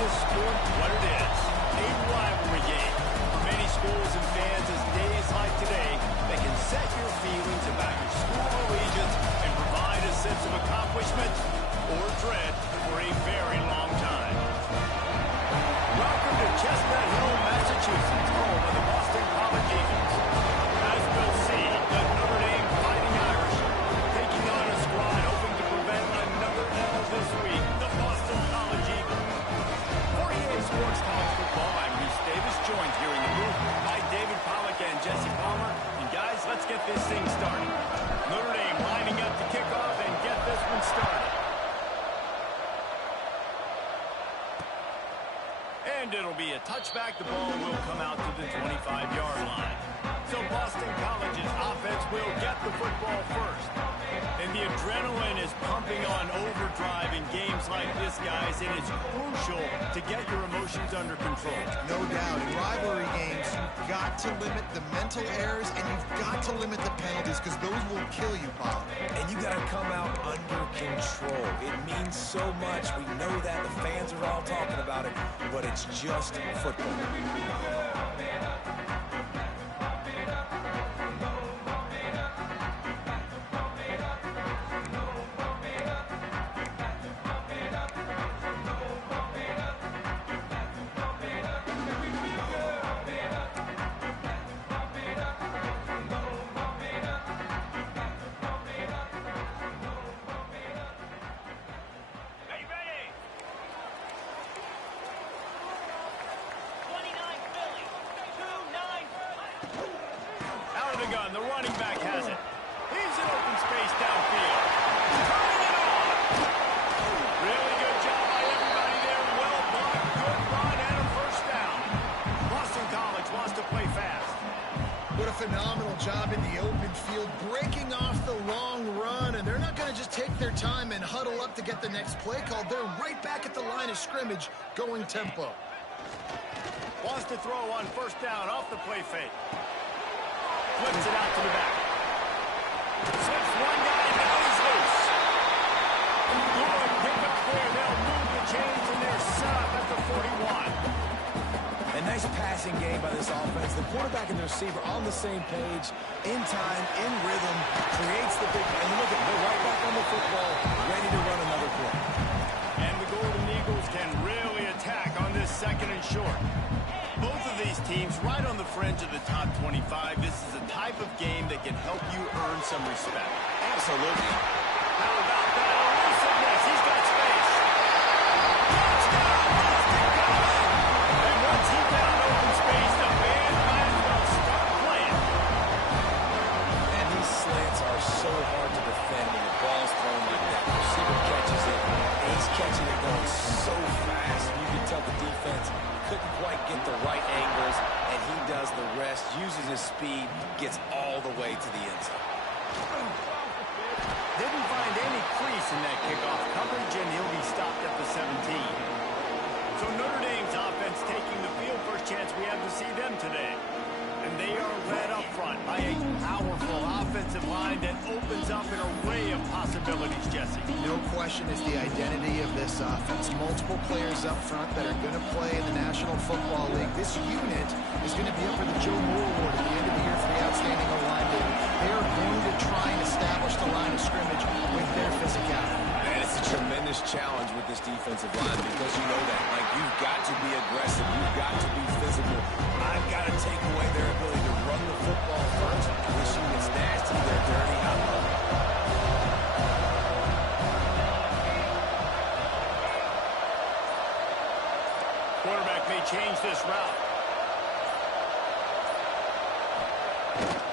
This sport what it is, a rivalry game. For many schools and fans, as days like today, they can set your feelings about your school allegiance and provide a sense of accomplishment or dread for a very long time. Welcome to Chestnut Hill, Massachusetts, home of the Boston College Eagles. As we'll see, the Notre Dame Fighting Irish taking on a squad hoping to prevent another L this week, the Boston College Eagles. Sports College Football, I'm Reese Davis, joined here in the booth by David Pollack and Jesse Palmer. And guys, let's get this thing started. Notre Dame lining up to kick off and get this one started. And it'll be a touchback. The ball will come out to the 25-yard line. So Boston College's offense will get the football first. And the adrenaline is pumping on overdrive in games like this, guys, and it's crucial to get your emotions under control. No doubt. In rivalry games, you've got to limit the mental errors and you've got to limit the penalties because those will kill you, Bob. And you got to come out under control. It means so much. We know that. The fans are all talking about it, but it's just football. The running back has it. He's in open space downfield. Turning it on. Really good job by everybody there. Well blocked, good run, and a first down. Boston College wants to play fast. What a phenomenal job in the open field, breaking off the long run, and they're not going to just take their time and huddle up to get the next play called. They're right back at the line of scrimmage, going tempo. Wants to throw on first down off the play fake. Flips it out to the back. Slips one guy, now he's loose. Good pickup there. They'll move the chains, and they're set up at the 41. A nice passing game by this offense. The quarterback and the receiver on the same page, in time, in rhythm, creates the big... And look at, they're right back on the football, ready to run another play. And the Golden Eagles can really attack on this second and short. Both of these teams right on the fringe of the top 25. This is a type of game that can help you earn some respect. Absolutely. How about that elusiveness? He's got space. Touchdown, Boston College! And once he found open space, the band might as well start playing. And these slants are so hard to defend when the ball's thrown like that. The receiver catches it, and he's catching it going so fast. You can tell the defense couldn't quite get the right angles, and he does the rest, uses his speed, gets all the way to the end zone. Didn't find any crease in that kickoff coverage, and he'll be stopped at the 17. So Notre Dame's offense taking the field. First chance we have to see them today. And they are led up front by a powerful offensive line that opens up an array of possibilities, Jesse. No question is the identity of this offense. Multiple players up front that are going to play in the National Football League. This unit is going to be up for the Joe Moore Award at the end of the year for the Outstanding O-Line. They are going to try and establish the line of scrimmage with their physicality. And it's a tremendous challenge with this defensive line because you know that. Like, you've got to be aggressive. You've got to be physical. I've got to take away their ability to run the football first. This unit's nasty. They're dirty. I love it. Quarterback may change this route.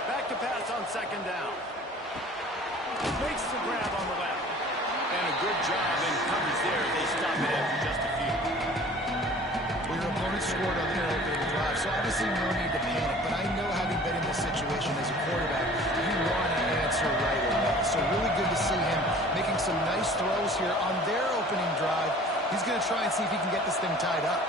Back to pass on second down. Makes the grab on the left. And a good job in coverage there. They stop it after just a few. Well, your opponent scored on their opening drive, so obviously no need to panic. But I know, having been in this situation as a quarterback, you want to answer right away. So really good to see him making some nice throws here on their opening drive. He's going to try and see if he can get this thing tied up.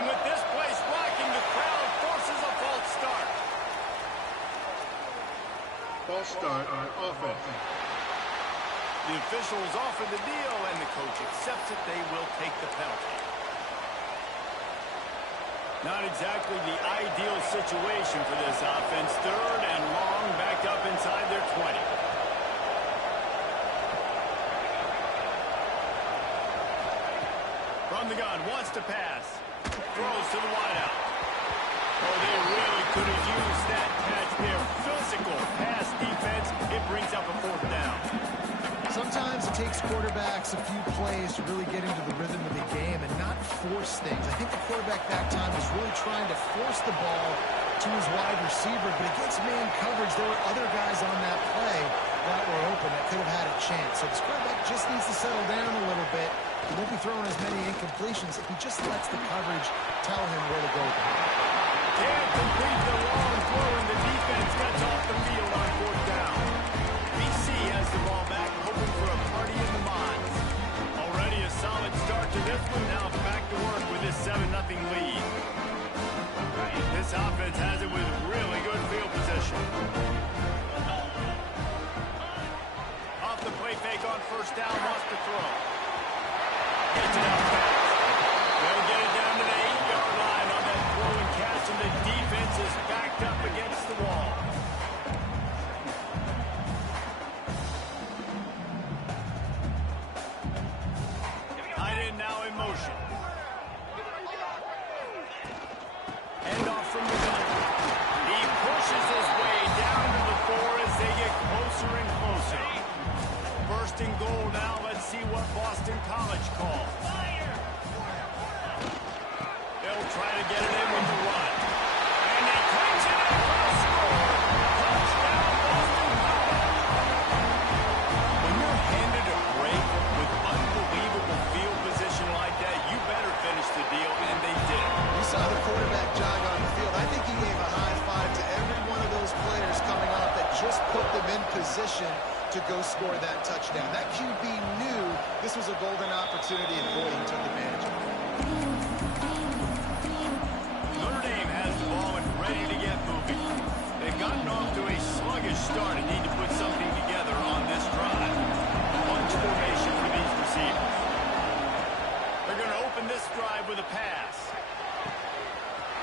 And with this place rocking, the crowd forces a false start. False start on offense. The officials offer the deal, and the coach accepts it. They will take the penalty. Not exactly the ideal situation for this offense. 3rd and long, backed up inside their 20. From the gun, wants to pass. Throws to the wideout. Oh, they really could have used that catch there. Physical pass defense. It brings up a 4th down. Sometimes it takes quarterbacks a few plays to really get into the rhythm of the game and not force things. I think the quarterback that time was really trying to force the ball to his wide receiver, but against man coverage, there were other guys on that play that were open that could have had a chance. So this quarterback just needs to settle down a little bit. He won't be throwing as many incompletions if he just lets the coverage tell him where to go. Can't complete the long throw, and the defense gets off the field on 4th down. BC has the ball back, hoping for a party in the mines. Already a solid start to this one. Now back to work with this 7-0 lead. This offense has it with really good field position. Off the play fake on 1st down, wants to throw. Gets it out fast. They'll get it down to the 8-yard line on that throw and catch, and the defense is backed up against the wall. Tight end now in motion. Hand off from the gun. He pushes his way down to the 4 as they get closer and closer. 1st and goal now. Let's see what Boston College calls. They'll try to get it in with the run. And they catch it for a score. Touchdown, Boston College. When you're handed a break with unbelievable field position like that, you better finish the deal, and they did. You saw the quarterback jog on the field. I think he gave a high five to every one of those players coming off that just put them in position to go score that touchdown. That QB knew this was a golden opportunity, and boy, he took advantage of it. Notre Dame has the ball and ready to get moving. They've gotten off to a sluggish start and need to put something together on this drive. Bunch formation for these receivers. They're going to open this drive with a pass.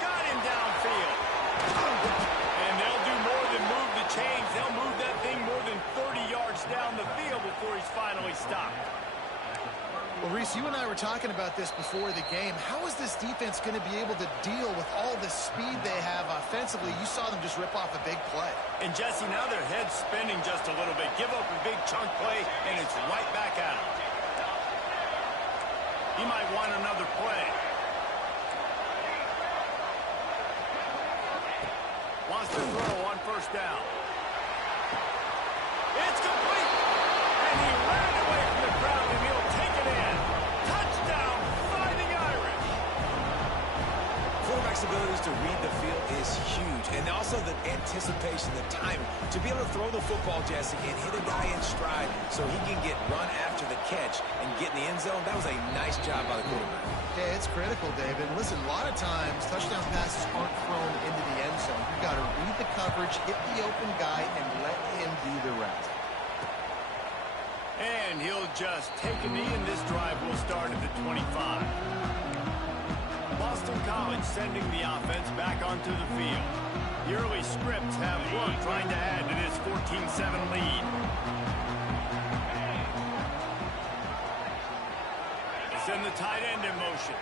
Got him downfield. And they'll do more than move the chains. They'll move that thing more than 30 yards down the field before he's finally stopped. Well, Reese, you and I were talking about this before the game. How is this defense going to be able to deal with all the speed they have offensively? You saw them just rip off a big play. And, Jesse, now their head's spinning just a little bit. Give up a big chunk play, and it's right back out. He might want another play. Wants to throw on 1st down. It's complete. And he ran away from the crowd, and he'll take it in. Touchdown, Fighting Irish. Quarterback's abilities to read the field is huge, and also the anticipation, the timing. To be able to throw the football, Jesse, and hit a guy in stride so he can get run after the catch and get in the end zone, that was a nice job by the quarterback. Yeah, it's critical, David. Listen, a lot of times touchdown passes aren't thrown into the end zone. You've got to read the coverage, hit the open guy, and let him do the rest. And he'll just take a knee, and this drive will start at the 25. Boston College sending the offense back onto the field. The early scripts have worked, trying to add to this 14-7 lead. Send the tight end in motion.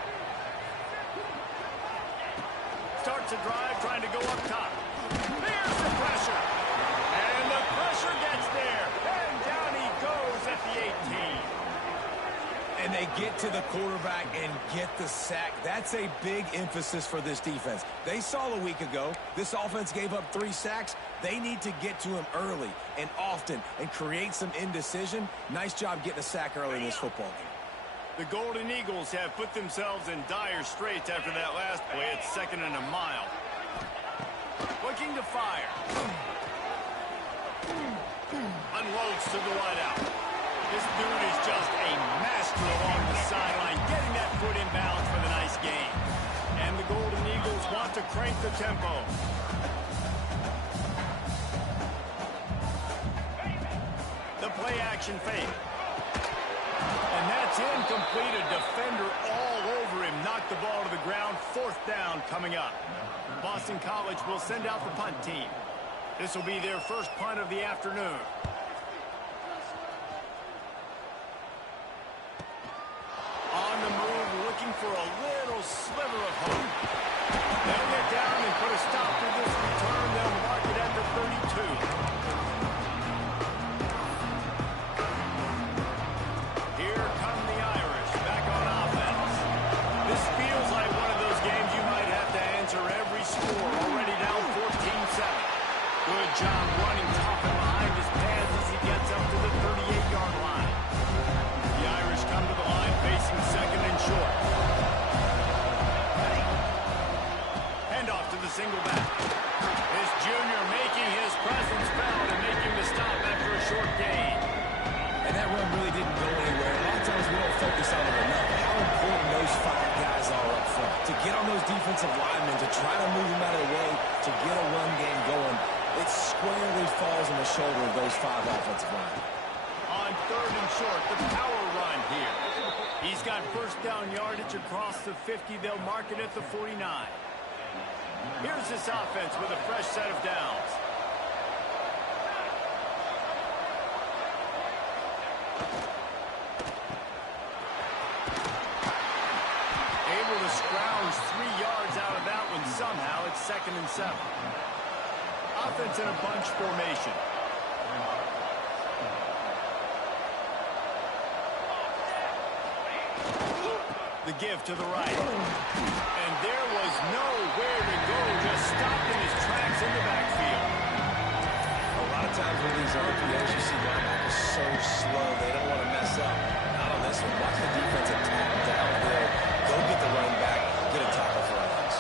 Starts a drive, trying to go up top. There's the pressure. And the pressure gets there. And down he goes at the 18. And they get to the quarterback and get the sack. That's a big emphasis for this defense. They saw a week ago, this offense gave up 3 sacks. They need to get to him early and often and create some indecision. Nice job getting a sack early in this football game. The Golden Eagles have put themselves in dire straits after that last play. It's 2nd and a mile. Looking to fire. Unloads to the wideout. This dude is just a master along the sideline, getting that foot in bounds for the nice gain. And the Golden Eagles want to crank the tempo. The play action fake. And that's incomplete. A defender all over him. Knocked the ball to the ground. 4th down coming up. Boston College will send out the punt team. This will be their first punt of the afternoon. On the move, looking for a little sliver of hope. They'll get down and put a stop to this return. They'll mark it at the 32. Here come the Irish back on offense. This feels like one of those games you might have to answer every score. Already down 14-7. Good job running tough and behind his pads as he gets up to the 38-yard line. The Irish come to the line facing 2nd and short. Hand off to the single back. This junior making his presence felt and making the stop after a short gain. And that run really didn't go anywhere. A lot of times we don't focus on it enough. How important those 5 guys are up front. To get on those defensive linemen, to try to move them out of the way, to get a run game going, it squarely falls on the shoulder of those 5 offensive linemen. On 3rd and short, the power run here. He's got first down yardage across the 50. They'll mark it at the 49. Here's this offense with a fresh set of downs. Able to scrounge 3 yards out of that one somehow. It's 2nd and 7. Offense in a bunch formation. The give to the right. And there was nowhere to go. Just stopped in his tracks in the backfield. A lot of times with these RPOs, you see linebackers so slow, they don't want to mess up. Not on this one. Watch the defense attack downhill. Go get the running back. Get a tackle for a loss.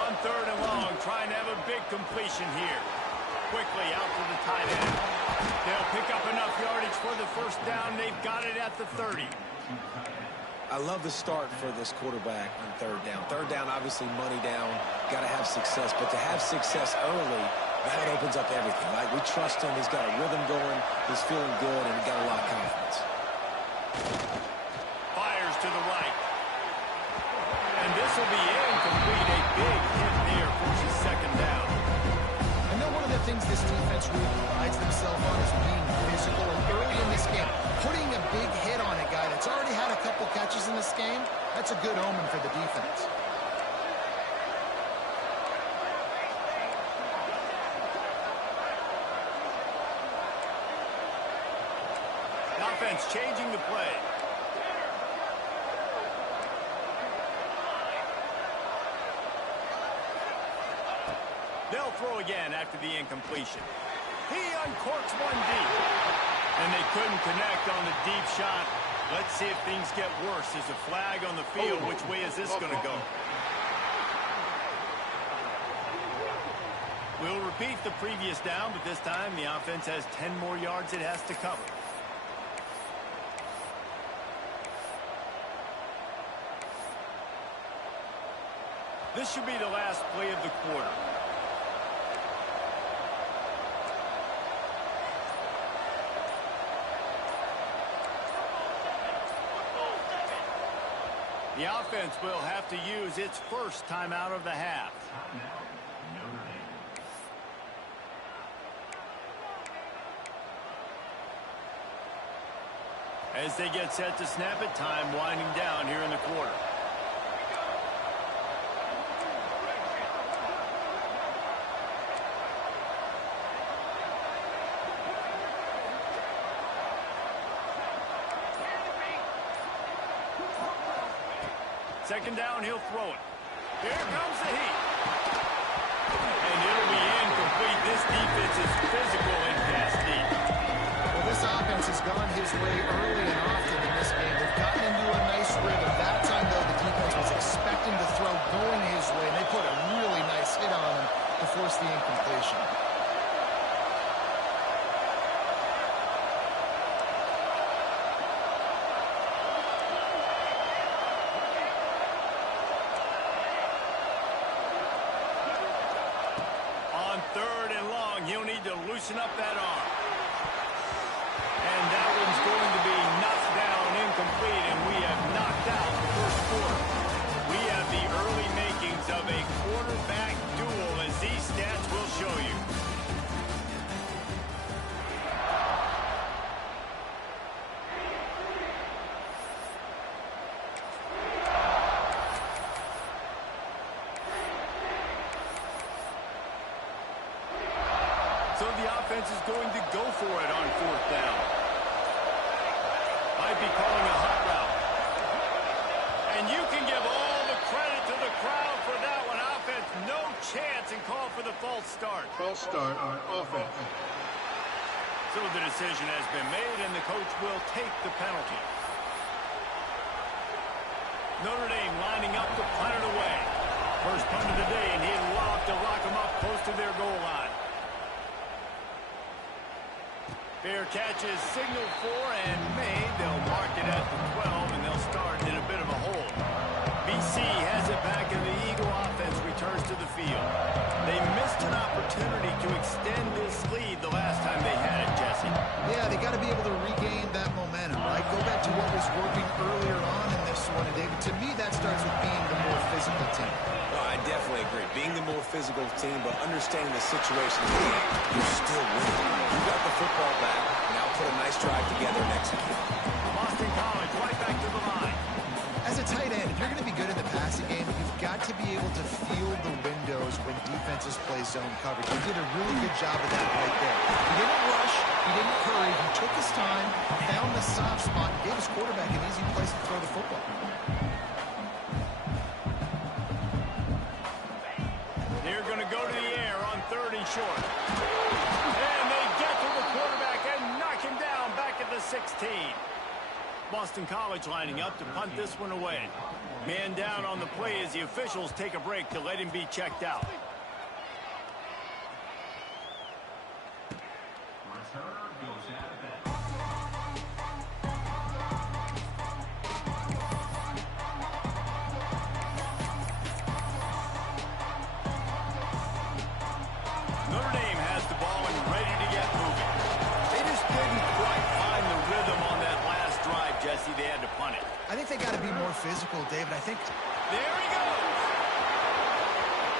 On 3rd and long, trying to have a big completion here. Quickly out to the tight end. They'll pick up enough yardage for the first down. They've got it at the 30. I love the start for this quarterback on 3rd down. 3rd down, obviously money down. Got to have success. But to have success early, that opens up everything. Like, we trust him. He's got a rhythm going. He's feeling good, and he's got a lot of confidence. Fires to the right. And this will be incomplete. A big hit there forces 2nd down. I know one of the things this defense really prides themselves on is being physical. And early in this game, putting a big hit on a guy that's already had a couple catches in this game, that's a good omen for the defense. The offense changing the play. They'll throw again after the incompletion. He uncorks one deep. And they couldn't connect on the deep shot. Let's see if things get worse. There's a flag on the field. Which way is this going to go? We'll repeat the previous down, but this time the offense has 10 more yards it has to cover. This should be the last play of the quarter. The offense will have to use its first timeout of the half. As they get set to snap it, time winding down here in the quarter. Second down, he'll throw it. Here comes the heat. And it'll be incomplete. This defense is physical and pass deep. Well, this offense has gone his way early and often in this game. They've gotten into a nice rhythm. That time, though, the defense was expecting the throw going his way, and they put a really nice hit on him to force the incompletion. On 3rd and long, he'll need to loosen up that arm. And that one's going to be knocked down incomplete, and we have knocked out the first quarter. We have the early makings of a quarterback duel, as these stats will show you. So the offense is going to go for it on 4th down. Might be calling a hot route. And you can give all the credit to the crowd for that one. Offense, no chance, and call for the false start. False start on offense. So the decision has been made, and the coach will take the penalty. Notre Dame lining up to punt it away. First punt of the day, and he'd love to lock them up close to their goal line. Fair catch is signaled for and made. They'll mark it at the 12, and they'll start in a bit of a hole. BC has it back, and the Eagle offense returns to the field. They missed an opportunity to extend this lead the last time they had it, Jesse. Yeah, they got to be able to regain that momentum, right? Go back to what was working earlier on in this one. And, David, to me, that starts with being the more physical team. Well, I definitely agree. Being the more physical team, but understanding the situation, you're still winning. You got the football back. Now put a nice drive together and execute. Boston College right back to the line. As a tight end, if you're going to be good in the passing game, you've got to be able to feel the windows when defenses play zone coverage. He did a really good job of that right there. He didn't rush. He didn't hurry. He took his time, found the soft spot, and gave his quarterback an easy place to throw the football. They're going to go to the air on 3rd and short. And they get to the quarterback and knock him down back at the 16. Boston College lining up to punt this one away. Man down on the play as the officials take a break to let him be checked out. Notre Dame has the ball and ready to get moving. They just didn't quite find the rhythm on that last drive, Jesse. They had to punt it. I think they got to be more physical, David. I think... There he goes.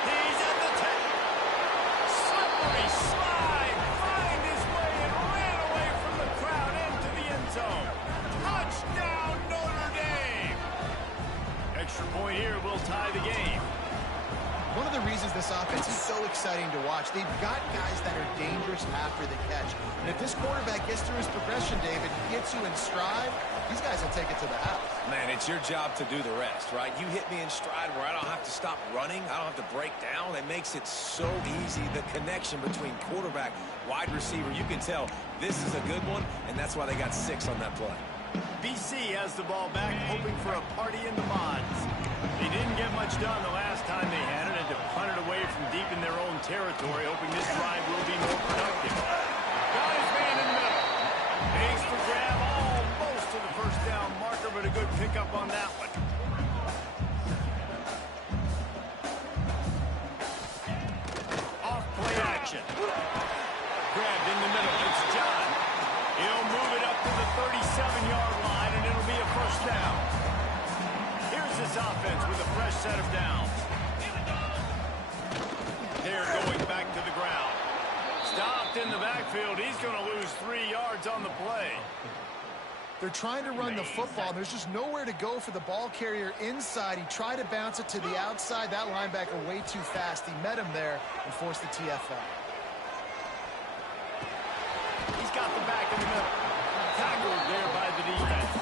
He's at the 10. Slippery slide. Find his way and ran away from the crowd into the end zone. Touchdown, Notre Dame. Extra point here will tie the game. One of the reasons this offense is so exciting to watch, they've got guys that are dangerous after the catch. And if this quarterback gets through his progression, David, gets you in stride, these guys will take it to the house. Man, it's your job to do the rest, right? You hit me in stride where I don't have to stop running. I don't have to break down. It makes it so easy. The connection between quarterback, wide receiver, you can tell this is a good one, and that's why they got 6 on that play. BC has the ball back, hoping for a party in the mods. They didn't get much done the last time they had it, and to punt it away from deep in their own territory, hoping this drive will be more productive. Got his man in the middle. Makes the grab almost to the first down marker, but a good pickup on that one. Off play action. Grabbed in the middle. It's John. He'll move it up to the 37-yard line, and it'll be a first down. Here's this offense with a fresh set of downs. They're going back to the ground. Stopped in the backfield. He's going to lose 3 yards on the play. They're trying to run the football. There's just nowhere to go for the ball carrier inside. He tried to bounce it to the outside. That linebacker way too fast. He met him there and forced the TFL. He's got the back in the middle. Tackled there by the defense.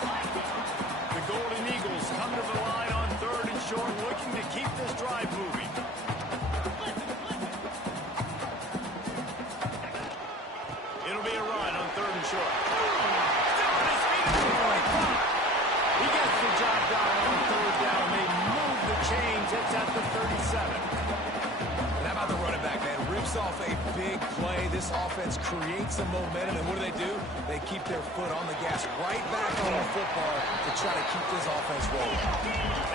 The Golden Eagles come to the line on 3rd and short. short, looking to keep this drive moving. It'll be a run on 3rd and short. Still on his feet at the point. He gets the job done on 3rd down. They move the chains. It's at the 37. And how about the running back, man? Rips off a big play. This offense creates some momentum, and what do? They keep their foot on the gas right back on the football to try to keep this offense rolling.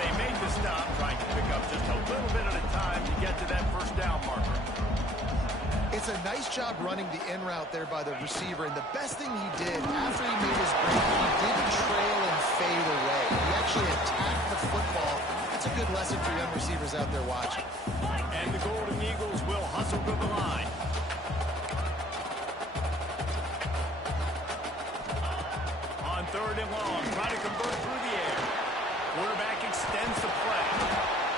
They made the stop, trying to pick up just a little bit at a time to get to that 1st down marker. It's a nice job running the in route there by the receiver, and the best thing he did after he made his break, he didn't trail and fade away. He actually attacked the football. That's a good lesson for young receivers out there watching. And the Golden Eagles will hustle to the line. On 3rd and long, trying to convert through the air. Quarterback extends the play.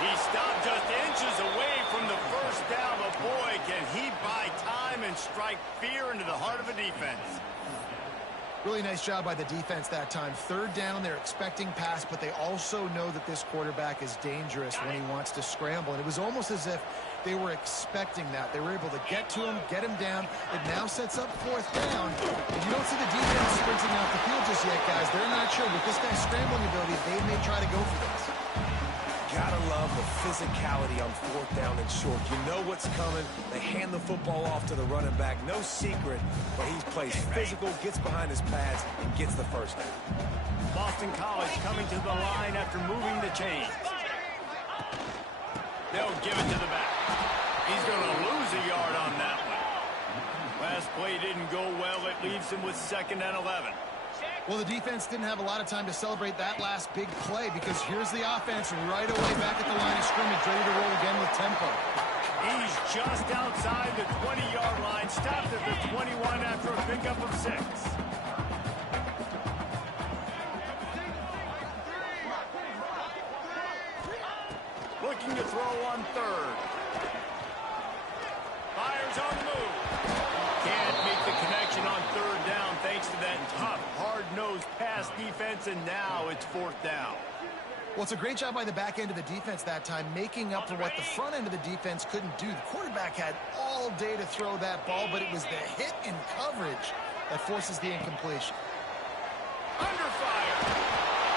He stopped just inches away from the 1st down, but boy, can he buy time and strike fear into the heart of a defense. Really nice job by the defense that time. 3rd down, they're expecting pass, but they also know that this quarterback is dangerous when he wants to scramble. And it was almost as if they were expecting that. They were able to get to him, get him down. It now sets up 4th down. And you don't see the defense sprinting out the field just yet, guys. They're not sure. With this guy's scrambling ability, they may try to go for this. Gotta love the physicality on 4th down and short. You know what's coming. They hand the football off to the running back. No secret, but he plays physical, gets behind his pads, and gets the 1st down. Boston College coming to the line after moving the chains. They'll give it to the back. He's going to lose a yard on that one. Last play didn't go well. It leaves him with 2nd and 11. Well, the defense didn't have a lot of time to celebrate that last big play because here's the offense right away back at the line of scrimmage, ready to roll again with tempo. He's just outside the 20-yard line, stopped at the 21 after a pickup of 6. Looking to throw on 3rd. Fires on the move. Can't make the connection on 3rd down thanks to that tough, hard-nosed pass defense, and now it's 4th down. Well, it's a great job by the back end of the defense that time, making up for what the front end of the defense couldn't do. The quarterback had all day to throw that ball, but it was the hit in coverage that forces the incompletion. Under fire.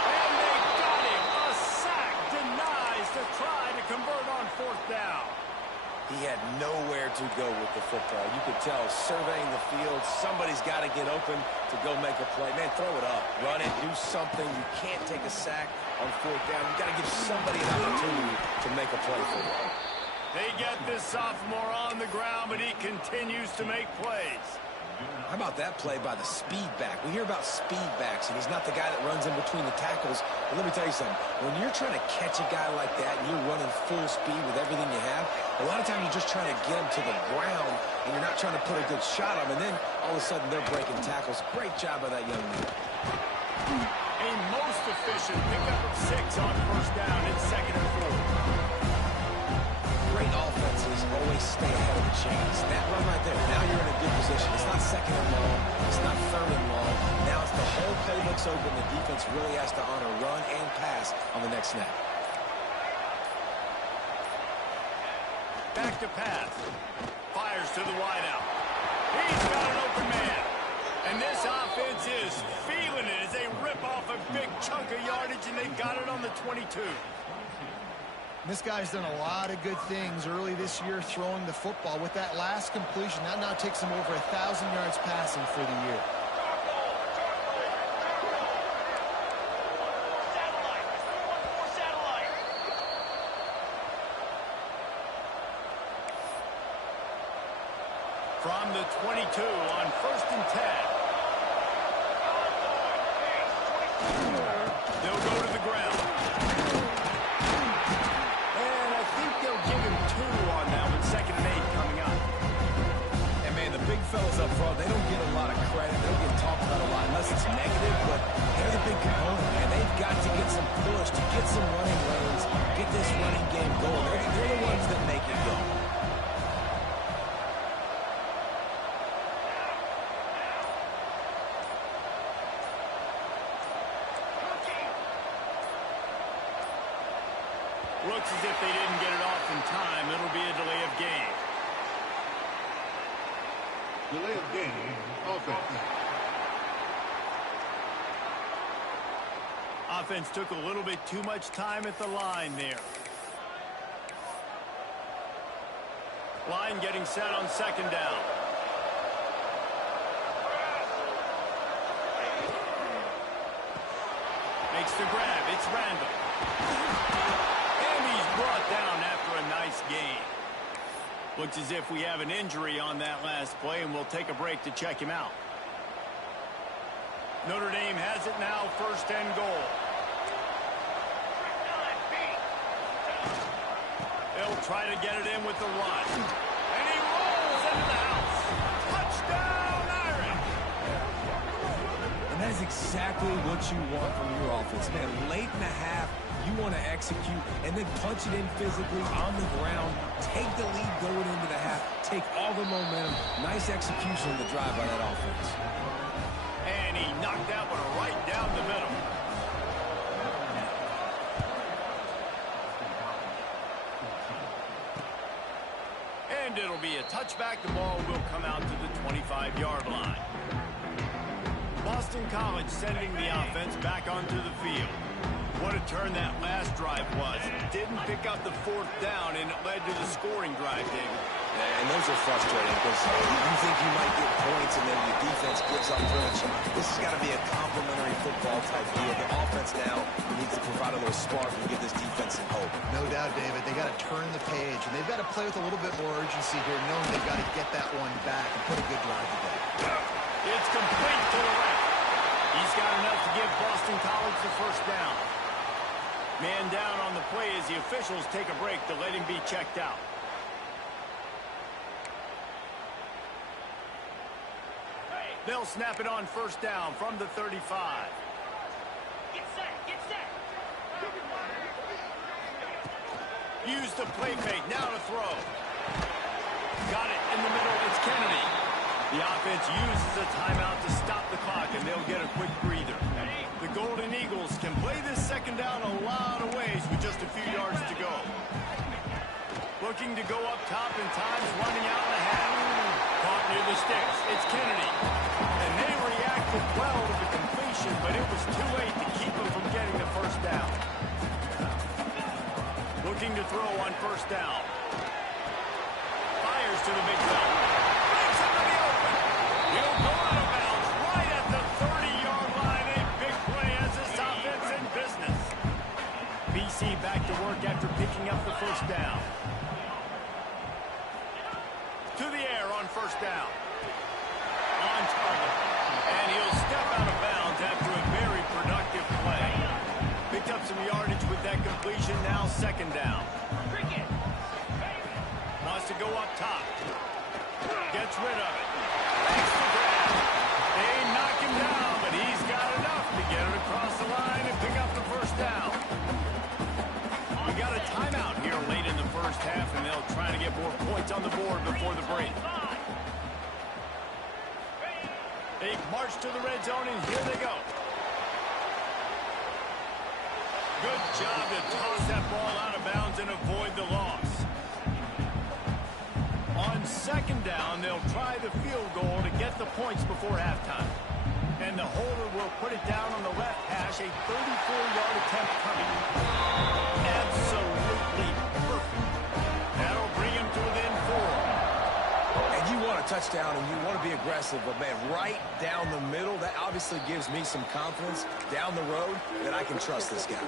And they got him. A sack denies the try to convert on 4th down. He had nowhere to go with the football. You could tell, surveying the field, somebody's got to get open to go make a play. Man, throw it up. Run it. Do something. You can't take a sack on 4th down. You got to give somebody an opportunity to make a play for you. They get this sophomore on the ground, but he continues to make plays. How about that play by the speed back? We hear about speed backs, and he's not the guy that runs in between the tackles. But let me tell you something. When you're trying to catch a guy like that and you're running full speed with everything you have, a lot of times you're just trying to get him to the ground, and you're not trying to put a good shot on him, and then all of a sudden they're breaking tackles. Great job by that young man. A most efficient pickup of 6 on 1st down. It's 2nd and 4. Great offenses always stay ahead of the chains. That run right there, now you're in a good position. It's not 2nd and long. It's not 3rd and long. Now it's the whole playbook's open. The defense really has to honor run and pass on the next snap. Back to pass. Fires to the wideout. He's got an open man. And this offense is feeling it as they rip off a big chunk of yardage, and they got it on the 22. This guy's done a lot of good things early this year throwing the football. With that last completion, that now takes him over 1,000 yards passing for the year. From the 22 on 1st and 10. They'll go to the ground. And I think they'll give him 2 on that one. 2nd and 8 coming up. And man, the big fellas up front, they don't get a lot of credit. They don't get talked about a lot unless it's negative, but they're the big component, man. They've got to get some push, to get some running lanes, get this running game going. They're the ones that make it go. Looks as if they didn't get it off in time. It'll be a delay of game. Delay of game, offense. Offense took a little bit too much time at the line there. Line getting set on second down. Makes the grab. It's Randall. And he's brought down after a nice gain. Looks as if we have an injury on that last play, and we'll take a break to check him out. Notre Dame has it now, 1st and goal. They'll try to get it in with the run. And he rolls into the house. Touchdown, Irish! And that is exactly what you want from your offense, man. Late in the half, you want to execute and then punch it in physically on the ground. Take the lead going into the half. Take all the momentum. Nice execution of the drive by that offense. And he knocked that one right down the middle. And it'll be a touchback. The ball will come out to the 25-yard line. Boston College sending the offense back onto the field. What a turn that last drive was. Didn't pick up the 4th down, and it led to the scoring drive, David. And those are frustrating because you think you might get points and then your defense gives up points. This has got to be a complementary football type deal. The offense now needs to provide a little spark and give this defense some hope. No doubt, David. They got to turn the page, and they've got to play with a little bit more urgency here, knowing they've got to get that one back and put a good drive together. It's complete to the right. He's got enough to give Boston College the 1st down. Man down on the play as the officials take a break to let him be checked out. They'll snap it on 1st down from the 35. Get set, get set. Use the play fake, now to throw. Got it in the middle, it's Kennedy. The offense uses a timeout to stop the clock, and they'll get a quick breather. The Golden Eagles can play this 2nd down a lot of ways with just a few yards to go. Looking to go up top, and time's running out and a half. Caught near the sticks, it's Kennedy. And they reacted well to the completion, but it was too late to keep them from getting the 1st down. Looking to throw on 1st down. Fires to the big fella. Breaks into the open. He'll go out of bounds right at the 30-yard line. A big play as this offense in business. BC back to work after picking up the 1st down. To the air on 1st down. On target. And he'll step out of bounds after a very productive play. Picked up some yardage with that completion. Now 2nd down. Wants to go up top. Gets rid of it. Makes the grab. They knock him down, but he's got enough to get it across the line and pick up the 1st down. We got a timeout here late in the 1st half, and they'll try to get more points on the board before the break. They march to the red zone, and here they go. Good job to toss that ball out of bounds and avoid the loss. On 2nd down, they'll try the field goal to get the points before halftime. And the holder will put it down on the left hash, a 34-yard attempt coming. Absolutely perfect. That'll bring him to within 4. And you want a touchdown and you want to be aggressive, but man, right down the middle, that obviously gives me some confidence down the road that I can trust this guy.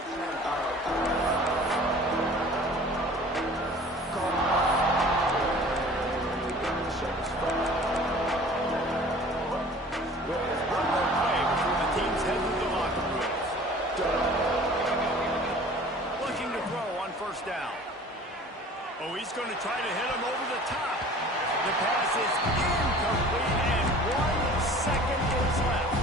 Looking to throw on 1st down. Oh, he's going to try to hit him over the top. The pass is incomplete, and 1 second is left.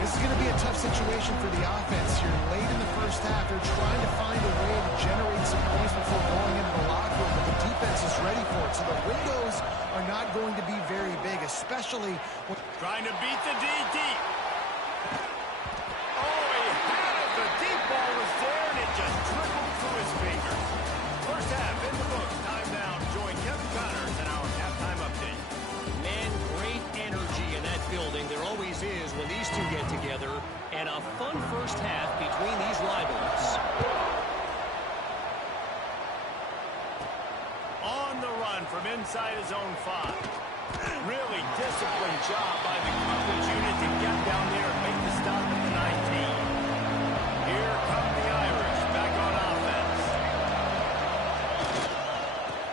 This is going to be a tough situation for the offense here. Late in the 1st half, they're trying to find a way to generate some points before going into the locker room, but the defense is ready for it. So the windows are not going to be very big, especially when Trying to beat the D deep. Oh, he had it. The deep ball was there, and it just trickled through his fingers. always is when these two get together, and a fun first half between these rivals. On the run from inside his own 5. Really disciplined job by the coverage unit to get down there and make the stop at the 19. Here come the Irish back on offense.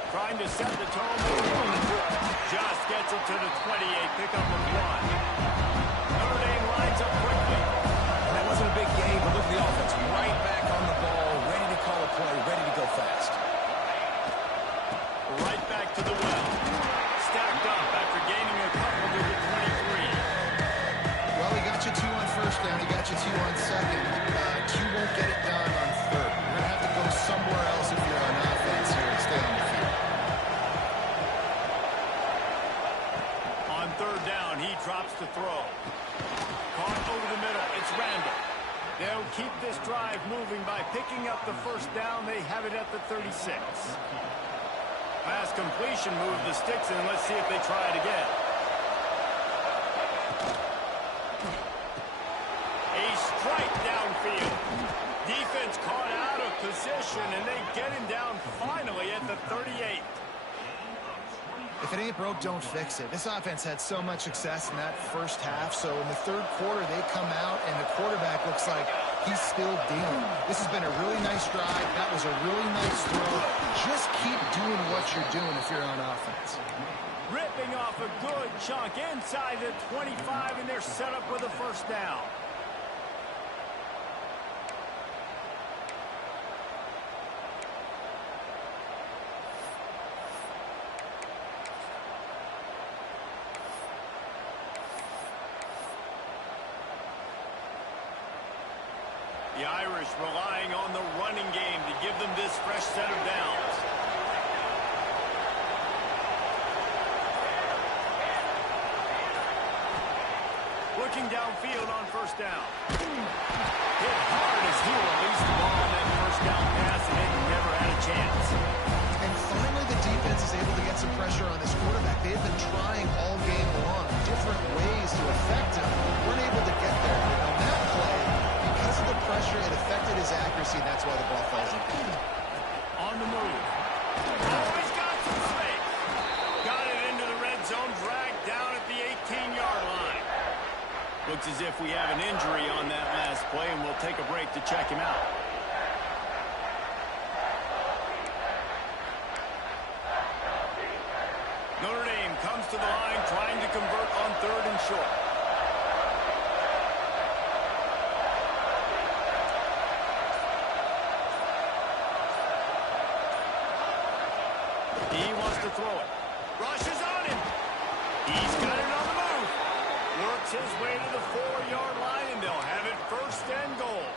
Trying to set the tone. Just gets it to the 28, pick up of 1. Notre Dame lines up quickly. That wasn't a big game, but look at the offense. Right back on the ball, ready to call a play, ready to go fast. Right back to the well. Stacked up after gaining a couple to the 23. Well, he got you 2 on first down. He got you 2 on second. 2 won't get it done on third. You're going to have to go somewhere else if you're on offense here and stay on the field. On third down, he drops to throw. Caught over the middle. It's Randall. They'll keep this drive moving by picking up the first down. They have it at the 36. Pass completion, move the sticks in. Let's see if they try it again. A strike downfield. Defense caught out of position, and they get him down finally at the 38. If it ain't broke, don't fix it. This offense had so much success in that first half, so in the third quarter, they come out, and the quarterback looks like he's still dealing. This has been a really nice drive. That was a really nice throw. Just keep doing what you're doing if you're on offense. Ripping off a good chunk inside the 25, and they're set up with a first down. The Irish relying on the running game to give them this fresh set of downs. Looking downfield on first down. Hit hard as he released the ball on that first down pass, and it never had a chance. And finally, the defense is able to get some pressure on this quarterback. They have been trying all game long, different ways to affect him. Weren't able to get there. But on that play, because of the pressure, it affected his accuracy, and that's why the ball falls in. On the move. Always got some space. Got it into the red zone, dragged down at the 18-yard line. Looks as if we have an injury on that last play, and we'll take a break to check him out. Notre Dame comes to the line, trying to convert on third and short. He wants to throw it. Rushes on him. He's got it on the move. Works his way to the 4-yard line, and they'll have it first and goal.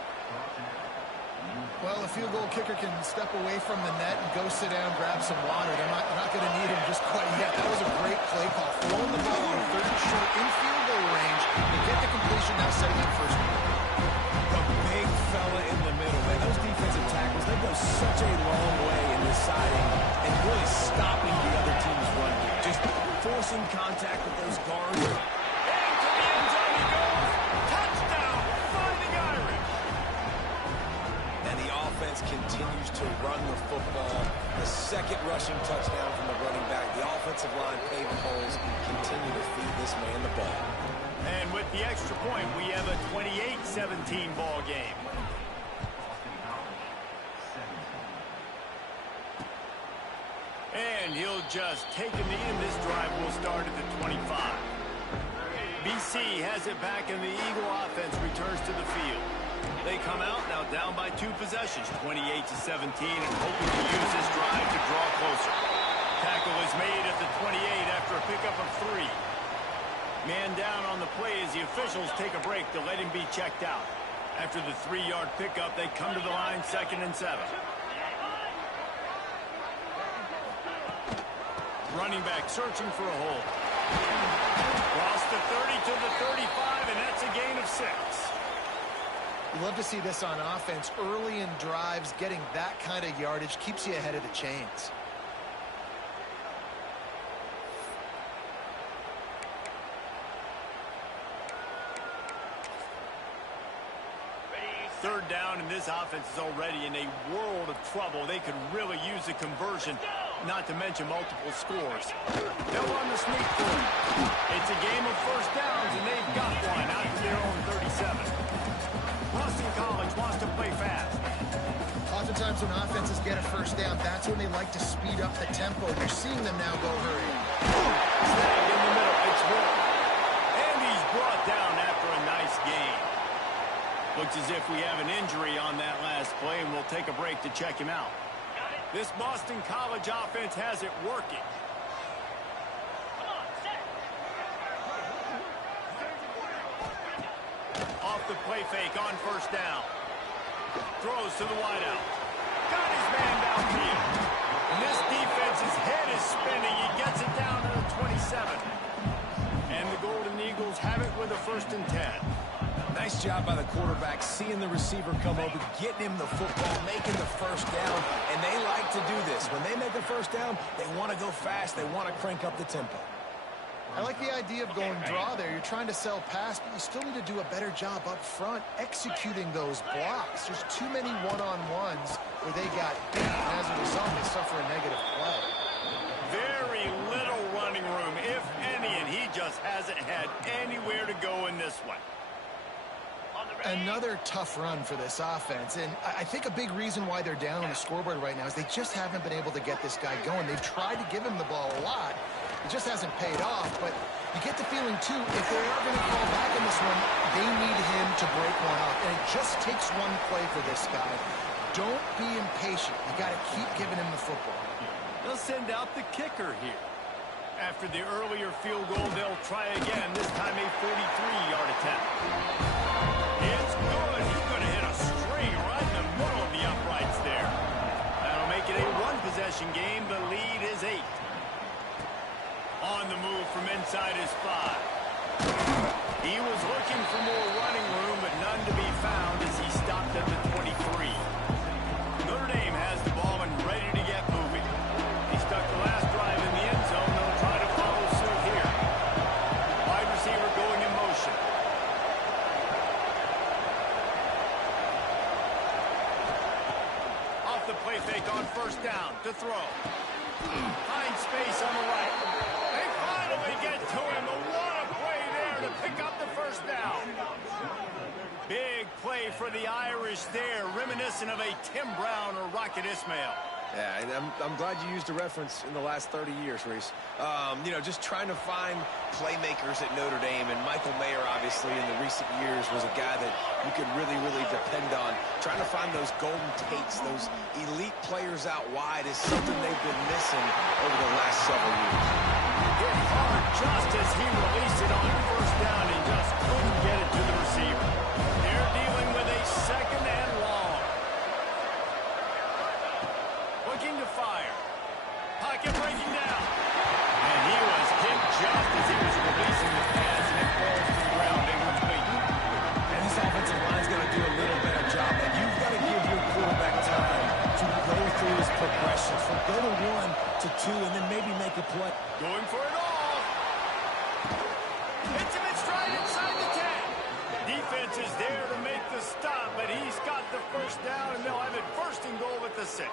Well, a field goal kicker can step away from the net and go sit down, grab some water. They're not going to need him just quite yet. That was a great play call. Throwing the ball on third and short in field goal range. They get the completion, now setting up first down. The big fella in the middle, man. Those defensive tackles, they go such a long way in deciding and really stopping the other team's run game. Just forcing contact with those guards. Into the end zone he goes. Touchdown, Fighting Irish. And the offense continues to run the football. The second rushing touchdown from the running back. The offensive line paving holes continue to feed this man the ball. And with the extra point, we have a 28-17 ball game. And he'll just take a knee, and this drive will start at the 25. BC has it back, and the Eagle offense returns to the field. They come out now down by 2 possessions, 28-17, and hoping to use this drive to draw closer. Tackle is made at the 28 after a pickup of 3. Man down on the play as the officials take a break to let him be checked out. After the 3-yard pickup, they come to the line, 2nd and 7. Running back searching for a hole. Cross the 30 to the 35, and that's a gain of 6. You love to see this on offense. Early in drives, getting that kind of yardage keeps you ahead of the chains. third down, and this offense is already in a world of trouble. They could really use a conversion, not to mention multiple scores. They'll run the sneak for it. It's a game of first downs, and they've got one out to their own 37. Boston College wants to play fast. Oftentimes when offenses get a first down, that's when they like to speed up the tempo. You're seeing them now go hurry. Snagged in the middle. It's Will. And he's brought down after a nice gain. Looks as if we have an injury on that last play, and we'll take a break to check him out. This Boston College offense has it working. Off the play fake on first down. Throws to the wideout. Got his man downfield. And this defense's head is spinning. He gets it down to the 27. And the Golden Eagles have it with a 1st and 10. Nice job by the quarterback, seeing the receiver come over, getting him the football, making the first down, and they like to do this. When they make a first down, they want to go fast. They want to crank up the tempo. I like the idea of going draw there. You're trying to sell pass, but you still need to do a better job up front executing those blocks. There's too many one-on-ones where they got beat, and as a result, they suffer a negative play. Very little running room, if any, and he just hasn't had anywhere to go in this one. Another tough run for this offense, and I think a big reason why they're down on the scoreboard right now is they just haven't been able to get this guy going. They've tried to give him the ball a lot. It just hasn't paid off, but you get the feeling, too, if they are going to fall back in this one, they need him to break one off, and it just takes one play for this guy. Don't be impatient. You got to keep giving him the football. They'll send out the kicker here. After the earlier field goal, they'll try again, this time a 43-yard attempt. It's good. He's going to hit a string right in the middle of the uprights there. That'll make it a one-possession game. The lead is 8. On the move from inside his 5. He was looking for more running room, but none to be found as he stopped at the 23. Notre Dame has the ball and ready to get moving. He stuck the last drive in the end zone. They'll try to follow suit here. Wide receiver going in motion. Off the play fake on first down to throw. Finds space on the right. They finally get to him. What a play there to pick up the first down. Big play for the Irish there, reminiscent of a Tim Brown or Rocket Ismail. Yeah, and I'm glad you used a reference in the last 30 years, Reese. You know, just trying to find playmakers at Notre Dame, and Michael Mayer, obviously, in the recent years, was a guy that you could really, really depend on. Trying to find those golden takes, those elite players out wide is something they've been missing over the last several years. Hit hard just as he released it on first down and just couldn't get it to the receiver. They're dealing with a 2nd and long. Looking to fire. Pocket breaking down. And he was hit just as he was releasing the pass, and it falls to the ground incomplete. And this offensive line's going to do a little better job. And you've got to give your quarterback time to go through his progressions from go to 1 to 2, and then maybe make a play. Going for it all. Hits him in stride inside the 10. Defense is there to make the stop, but he's got the first down, and they'll have it 1st and goal at the 6.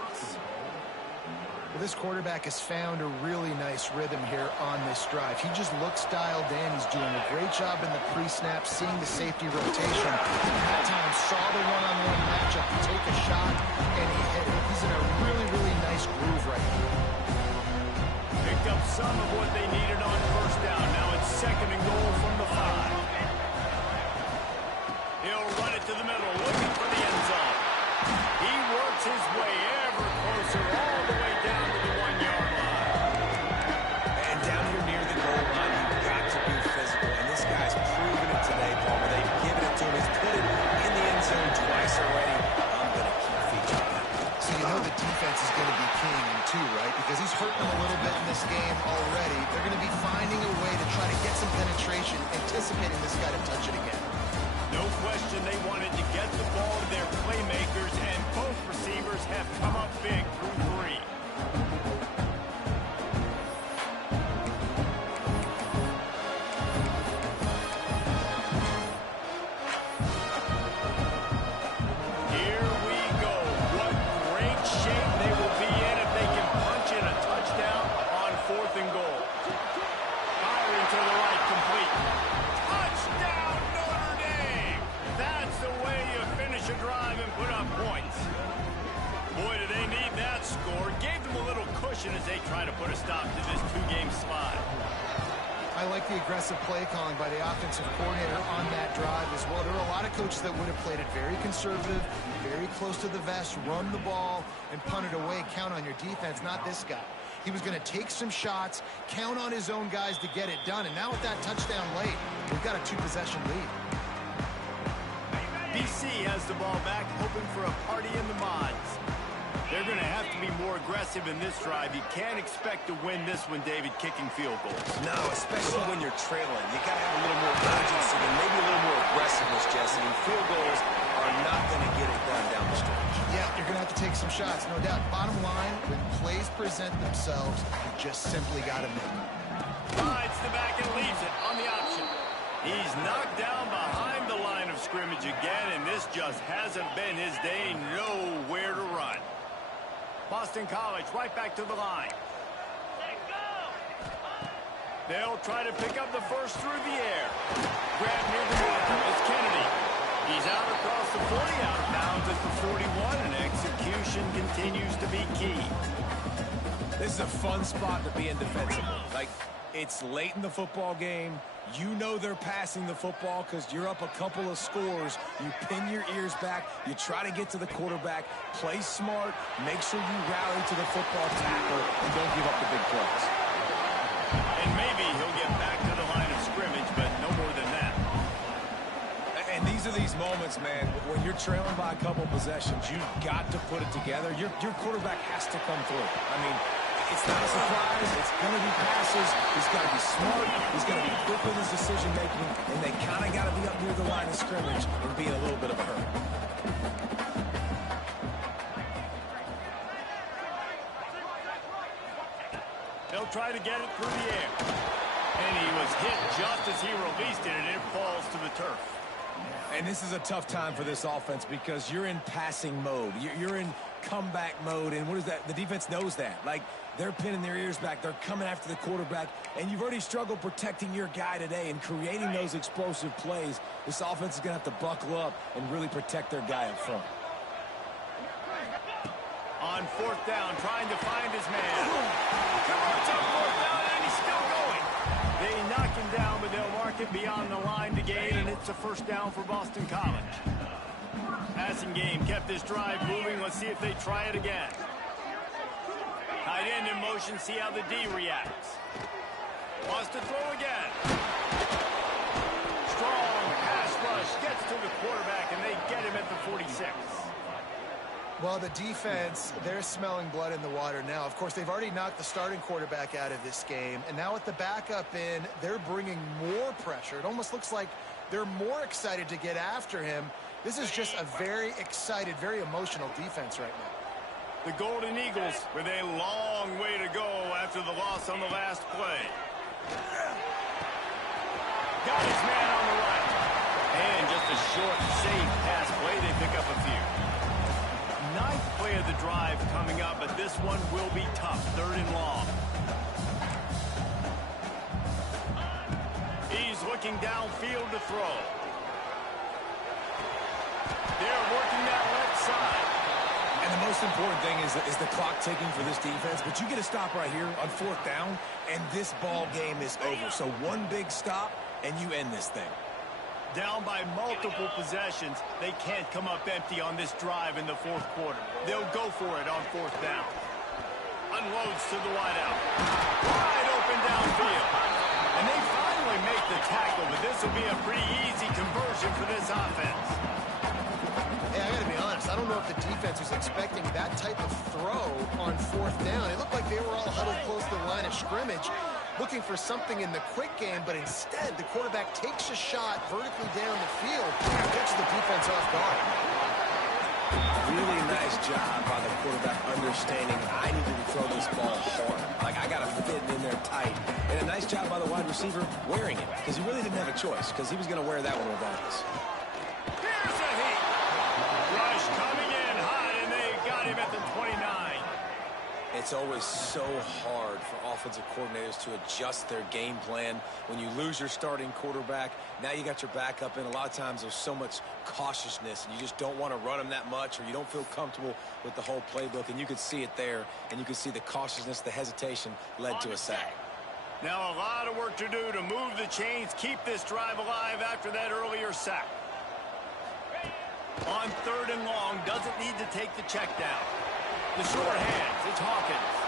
Well, this quarterback has found a really nice rhythm here on this drive. He just looks dialed in. He's doing a great job in the pre-snap, seeing the safety rotation. At times, saw the one-on-one matchup, take a shot, and he hit it. He's in a really, really nice groove right now. Picked up some of what they needed on first down. Now it's 2nd and goal from the 5. He'll run it to the middle, looking for the end zone. He works his way ever closer, all the way down to the 1-yard line. And down here near the goal line, you've got to be physical. And this guy's proven it today, Palmer. They've given it to him. He's put it in the end zone twice already. I'm going to keep featuring that. So you know the defense is going to be keying him too, right? Because he's hurting them a little bit in this game already. They're going to be finding a way to try to get some penetration, anticipating this guy to touch it again. No question they wanted to get the ball to their playmakers, and both receivers have come up big through 3. like the aggressive play calling by the offensive coordinator on that drive as well. There were a lot of coaches that would have played it very conservative, very close to the vest, run the ball, and punt it away. Count on your defense, not this guy. He was going to take some shots, count on his own guys to get it done. And now with that touchdown late, we've got a 2-possession lead. BC has the ball back, hoping for a party in the mods. They're going to have to be more aggressive in this drive. You can't expect to win this one, David, kicking field goals. No, especially when you're trailing. You got to have a little more urgency and maybe a little more aggressiveness, Jesse. And field goals are not going to get it done down the stretch. Yeah, you're going to have to take some shots, no doubt. Bottom line, when plays present themselves, you just simply got to make them. Finds the back and leaves it on the option. He's knocked down behind the line of scrimmage again, and this just hasn't been his day. Nowhere to run. Boston College right back to the line. They'll try to pick up the first through the air. Grab near the marker is Kennedy. He's out across the 40, out of bounds at the 41, and execution continues to be key. This is a fun spot to be in defensively. Like, it's late in the football game. You know they're passing the football because you're up a couple of scores. You pin your ears back. You try to get to the quarterback. Play smart. Make sure you rally to the football tackle and don't give up the big plays. And maybe he'll get back to the line of scrimmage, but no more than that. And these are these moments, man, when you're trailing by a couple possessions, you've got to put it together. Your quarterback has to come through. I mean, it's not a surprise. It's going to be passes. He's got to be smart. He's got to be quick with his decision-making, and they kind of got to be up near the line of scrimmage and be in a little bit of a hurry. They'll try to get it through the air. And he was hit just as he released it, and it falls to the turf. And this is a tough time for this offense because you're in passing mode. You're in comeback mode, and what is that? The defense knows that. Like, they're pinning their ears back. They're coming after the quarterback, and you've already struggled protecting your guy today and creating those explosive plays. This offense is going to have to buckle up and really protect their guy up front. On fourth down, trying to find his man. Converts on fourth down, and he's still going. They knock him down, but they'll mark it beyond the line to gain, and it's a first down for Boston College. Passing game kept this drive moving. Let's see if they try it again. Tight end in motion, see how the D reacts. Wants to throw again. Strong pass rush, gets to the quarterback, and they get him at the 46. Well, the defense, they're smelling blood in the water now. Of course, they've already knocked the starting quarterback out of this game, and now with the backup in, they're bringing more pressure. It almost looks like they're more excited to get after him. This is just a very excited, very emotional defense right now. The Golden Eagles with a long way to go after the loss on the last play. Got his man on the right. And just a short, safe pass play. They pick up a few. Ninth play of the drive coming up, but this one will be tough. Third and long. He's looking downfield to throw. They're working that left side. And the most important thing is the clock ticking for this defense. But you get a stop right here on fourth down, and this ball game is over. So one big stop, and you end this thing. Down by multiple possessions, they can't come up empty on this drive in the fourth quarter. They'll go for it on fourth down. Unloads to the wideout. Wide open downfield. And they finally make the tackle, but this will be a pretty easy conversion for this offense. Hey, I gotta be honest, I don't know if the defense was expecting that type of throw on fourth down. It looked like they were all huddled close to the line of scrimmage, looking for something in the quick game, but instead the quarterback takes a shot vertically down the field and gets the defense off guard. Really nice job by the quarterback understanding I needed to throw this ball hard. Like, I got to fit it in there tight. And a nice job by the wide receiver wearing it, because he really didn't have a choice, because he was going to wear that one regardless. Here's a hit. Rush coming in hot, and they got him at the 29. It's always so hard for offensive coordinators to adjust their game plan. When you lose your starting quarterback, now you got your backup in. A lot of times there's so much cautiousness, and you just don't want to run them that much, or you don't feel comfortable with the whole playbook, and you could see it there, and you could see the cautiousness, the hesitation led to a sack. Now a lot of work to do to move the chains, keep this drive alive after that earlier sack. On 3rd and long, doesn't need to take the check down. The short hands, it's Hawkins.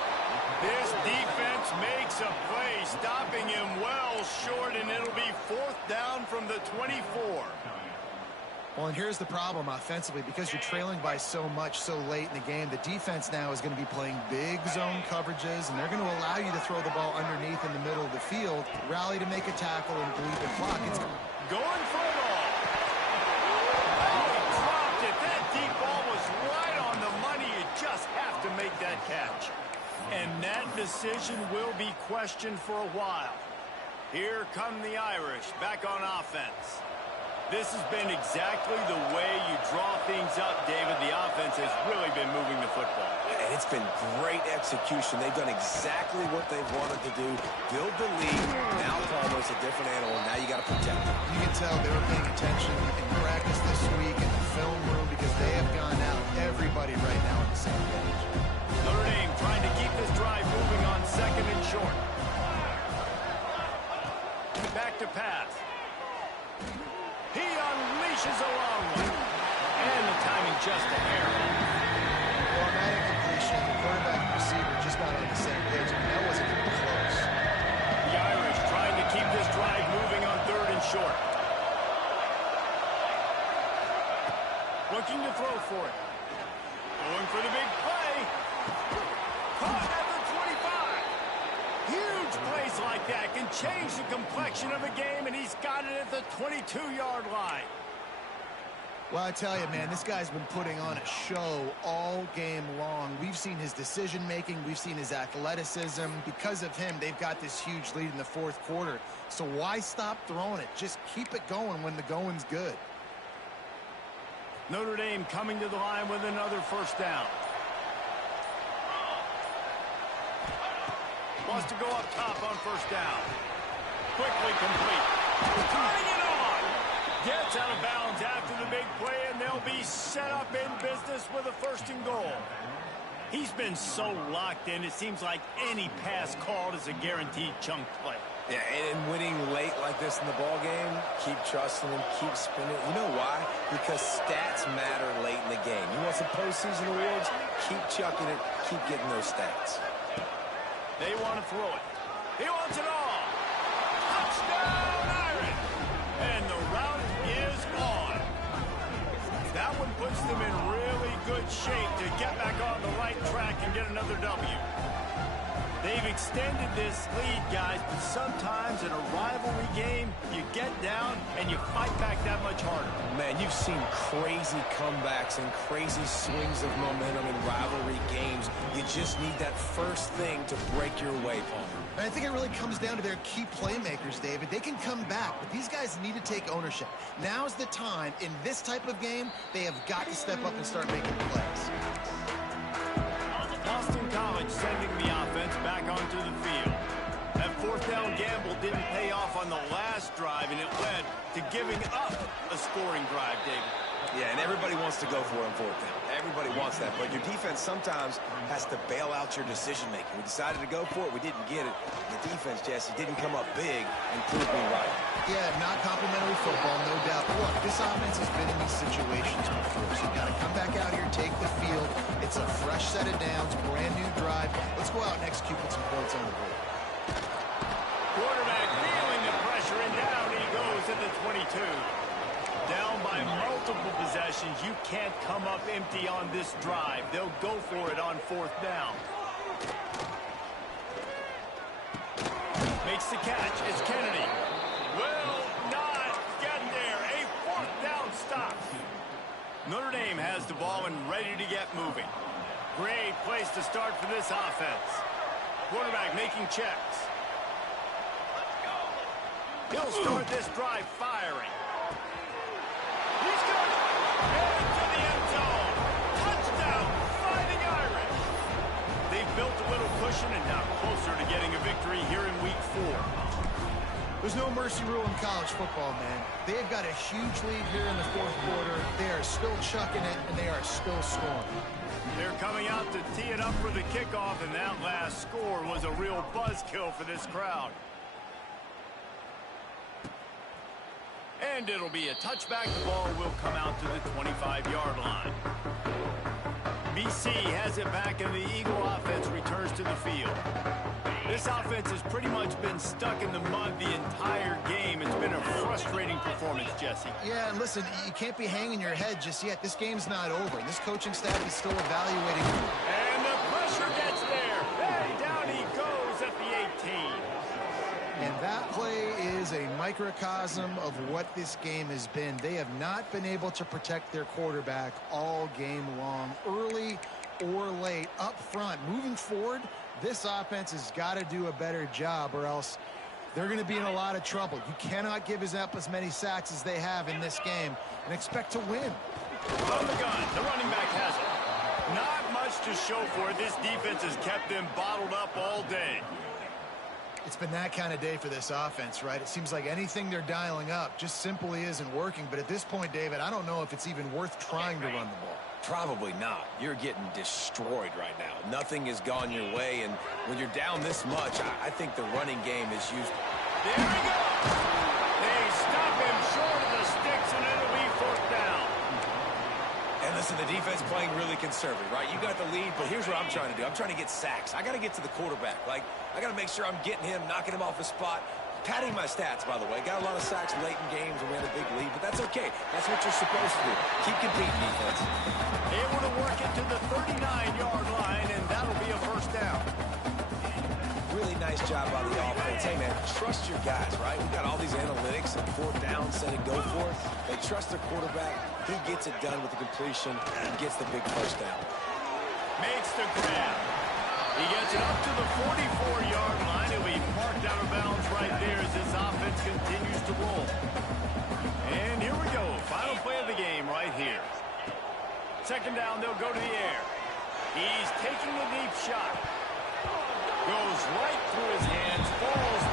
This defense makes a play, stopping him well short, and it'll be 4th down from the 24. Well, and here's the problem offensively. Because you're trailing by so much so late in the game, the defense now is going to be playing big zone coverages, and they're going to allow you to throw the ball underneath in the middle of the field, rally to make a tackle, and bleed the clock. It's going for it all. Oh, he dropped it. That deep ball was right on the money. You just have to make that catch. And that decision will be questioned for a while. Here come the Irish back on offense. This has been exactly the way you draw things up, David. The offense has really been moving the football. And it's been great execution. They've done exactly what they've wanted to do. Build the lead. Now Palmer's a different animal. Now you got to protect him. You can tell they were paying attention in practice this week in the film room because they have gone out. Everybody right now on the same page. Notre Dame trying to keep this drive moving on 2nd and short. Back to pass. He unleashes a long one. And the timing just a hair. Well, on that incompletion, the quarterback and receiver just not on the same page. I mean, that wasn't even close. The Irish trying to keep this drive moving on 3rd and short. Looking to throw for it. Going for the big play. Caught at the 25. Huge plays like that can change the complexion of a game, and he's got it at the 22-yard line. Well, I tell you, man, this guy's been putting on a show all game long. We've seen his decision-making. We've seen his athleticism. Because of him, they've got this huge lead in the 4th quarter. So why stop throwing it? Just keep it going when the going's good. Notre Dame coming to the line with another 1st down. Wants to go up top on 1st down. Quickly complete. Turning it on. Gets out of bounds after the big play, and they'll be set up in business with a 1st and goal. He's been so locked in, it seems like any pass called is a guaranteed chunk play. Yeah, and winning late like this in the ball game, keep trusting him, keep spinning. You know why? Because stats matter late in the game. You want some postseason awards? Keep chucking it, keep getting those stats. They want to throw it. He wants it all. Touchdown, Irish! And the route is on. That one puts them in really good shape to get back on the right track and get another W. They've extended this lead, guys, but sometimes in a rivalry game, you get down and you fight back that much harder. Man, you've seen crazy comebacks and crazy swings of momentum in rivalry games. You just need that first thing to break your way, Palmer. And I think it really comes down to their key playmakers, David. They can come back, but these guys need to take ownership. Now's the time. In this type of game, they have got to step up and start making plays. Boston College sending the offense back onto the field. That 4th down gamble didn't pay off on the last drive, and it led to giving up a scoring drive, David. Yeah, and everybody wants to go for it on 4th down. Everybody wants that, but your defense sometimes has to bail out your decision-making. We decided to go for it. We didn't get it. The defense, Jesse, didn't come up big and prove me right. Yeah, not complimentary football, no doubt. Look, this offense has been in these situations before, so you got to come back out here, take the field. It's a fresh set of downs, brand new drive. Let's go out and execute with some points on the board. Quarterback feeling the pressure, and down he goes at the 22. Down by multiple possessions. You can't come up empty on this drive. They'll go for it on 4th down. Makes the catch. It's Kennedy. Will not get there. A 4th down stop. Notre Dame has the ball and ready to get moving. Great place to start for this offense. Quarterback making checks. He'll start this drive firing. He's got it. Into the end zone. Touchdown, Fighting Irish. They've built a little cushion and now closer to getting a victory here in week 4. There's no mercy rule in college football, man. They've got a huge lead here in the 4th quarter. They are still chucking it, and they are still scoring. They're coming out to tee it up for the kickoff, and that last score was a real buzzkill for this crowd. And it'll be a touchback. The ball will come out to the 25-yard line. BC has it back, and the Eagle offense returns to the field. This offense has pretty much been stuck in the mud the entire game. It's been a frustrating performance, Jesse. Yeah, and listen, you can't be hanging your head just yet. This game's not over. This coaching staff is still evaluating. And the pressure gets there. Hey, down he goes at the 18. And that play is a microcosm of what this game has been. They have not been able to protect their quarterback all game long, early or late, up front. Moving forward, this offense has got to do a better job, or else they're going to be in a lot of trouble. You cannot give up as many sacks as they have in this game and expect to win. From the gun, the running back has it. Not much to show for it. This defense has kept them bottled up all day. It's been that kind of day for this offense, right? It seems like anything they're dialing up just simply isn't working. But at this point, David, I don't know if it's even worth trying to run the ball. Probably not. You're getting destroyed right now. Nothing has gone your way, and when you're down this much, I think the running game is used. There he goes! They stop him short of the sticks, and it'll be fourth down. And listen, the defense playing really conservative, right? You got the lead, but here's what I'm trying to do. I'm trying to get sacks. I got to get to the quarterback. Like, I got to make sure I'm getting him, knocking him off his spot. Padding my stats, by the way. Got a lot of sacks late in games when we had a big lead, but that's okay. That's what you're supposed to do. Keep competing, defense. Able to work it to the 39-yard line, and that'll be a first down. Really nice job by the offense. Hey, man, trust your guys, right? We got all these analytics and fourth down, set and go for it. They trust their quarterback. He gets it done with the completion and gets the big first down. Makes the grab. He gets it up to the 44-yard line. He'll be marked out of bounds right there as this offense continues to roll. And here we go. Final play of the game right here. Second down, they'll go to the air. He's taking the deep shot. Goes right through his hands, falls